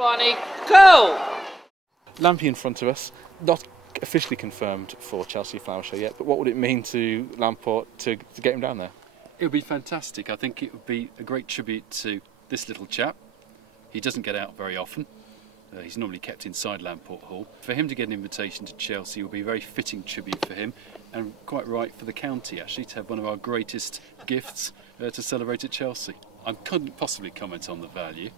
Ronnie, go! Lampy in front of us, not officially confirmed for Chelsea Flower Show yet, but what would it mean to Lamport to get him down there? It would be fantastic. I think it would be a great tribute to this little chap. He doesn't get out very often. He's normally kept inside Lamport Hall. For him to get an invitation to Chelsea will be a very fitting tribute for him, and quite right for the county actually to have one of our greatest gifts to celebrate at Chelsea. I couldn't possibly comment on the value,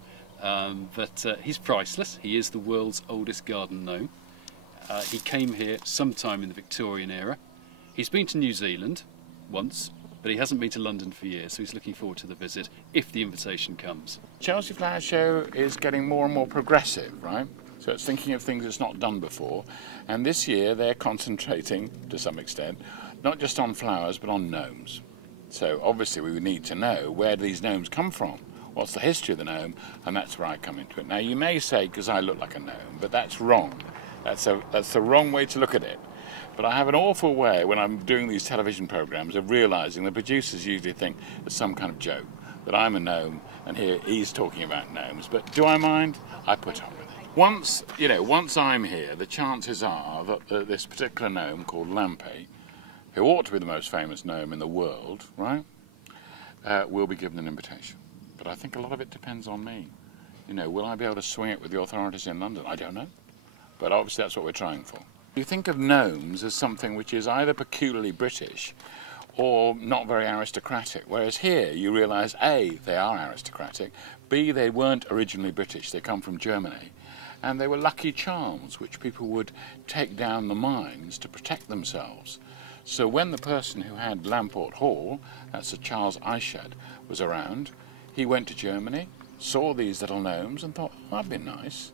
but he's priceless. He is the world's oldest garden gnome. He came here sometime in the Victorian era. He's been to New Zealand once, but he hasn't been to London for years, so he's looking forward to the visit if the invitation comes. Chelsea Flower Show is getting more and more progressive, right? So it's thinking of things it's not done before, and this year they're concentrating, to some extent, not just on flowers but on gnomes. So obviously we need to know where do these gnomes come from, what's the history of the gnome, and that's where I come into it. Now you may say, because I look like a gnome, but that's wrong. That's the wrong way to look at it. But I have an awful way when I'm doing these television programmes of realising the producers usually think it's some kind of joke, that I'm a gnome and here he's talking about gnomes. But do I mind? I put up with it. Once I'm here, the chances are that this particular gnome called Lampy, who ought to be the most famous gnome in the world, right, will be given an invitation. But I think a lot of it depends on me. You know, will I be able to swing it with the authorities in London? I don't know. But obviously that's what we're trying for. You think of gnomes as something which is either peculiarly British or not very aristocratic, whereas here you realise A, they are aristocratic, B, they weren't originally British, they come from Germany, and they were lucky charms which people would take down the mines to protect themselves. So when the person who had Lamport Hall, that's Sir Charles Ishad, was around, he went to Germany, saw these little gnomes and thought, oh, that'd be nice.